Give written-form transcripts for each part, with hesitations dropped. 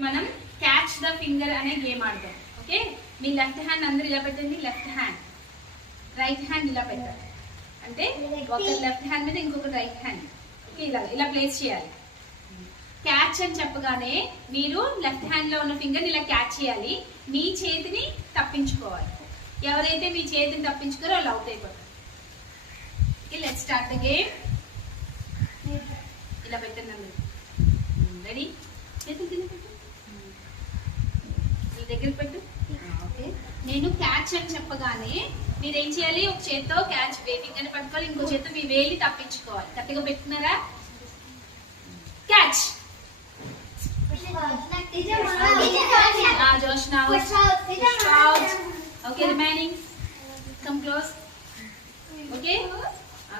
మనం catch the finger అనే game ఆడదాం. ఓకే, మీ లెఫ్ట్ హ్యాండ్ అందరూ ఇలా పెట్టండి. లెఫ్ట్ హ్యాండ్, రైట్ హ్యాండ్ ఇలా పెట్టాలి. అంటే ఒక లెఫ్ట్ హ్యాండ్ మీద ఇంకొక రైట్ హ్యాండ్ ఓకే ఇలా ఇలా ప్లేస్ చేయాలి. క్యాచ్ అని చెప్పగానే మీరు లెఫ్ట్ హ్యాండ్ లో ఉన్న ఫింగర్ ఇలా క్యాచ్ చేయాలి. మీ చేతిని తప్పించుకోవాలి. ఎవరైతే మీ చేతిని తప్పించుకోరో వాళ్ళు అవుట్ అయిపోతారు. Okay, let's start the game. ఇలా పెట్టండి అందరూ. రెడీ? మీ దగ్గర పెట్టు. ఓకే, నేను క్యాచ్ అని చెప్పగానే మీరేం చేయాలి? ఒక చేత్తో క్యాచ్ ఫింగర్ పట్టుకోవాలి, ఇంకో చేత్తో మీ వేలి తప్పించుకోవాలి. కరెక్ట్గా పెట్టుకున్నారా? Catch. Josh now. Push out. Okay, remaining. Come close. Okay.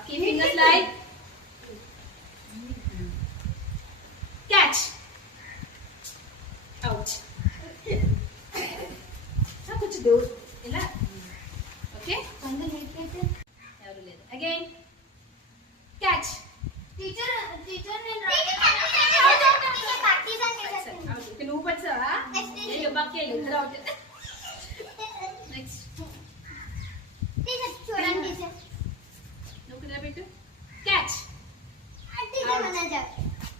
Keep fingers light. Catch. Out. Now kuch do. Ila. Okay. Evaru ledu. Again. Catch. Teacher నువ్వు పట్టావా? చూడండి నువ్వు ఇలా పెట్టు. క్యాచ్.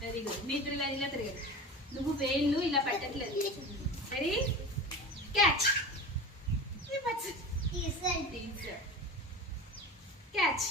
Very good. మీ ఇద్దరు ఇలా తిరగదు. నువ్వు వేళ్ళు ఇలా పెట్టట్లేదు. రెడీ? క్యాచ్. క్యాచ్.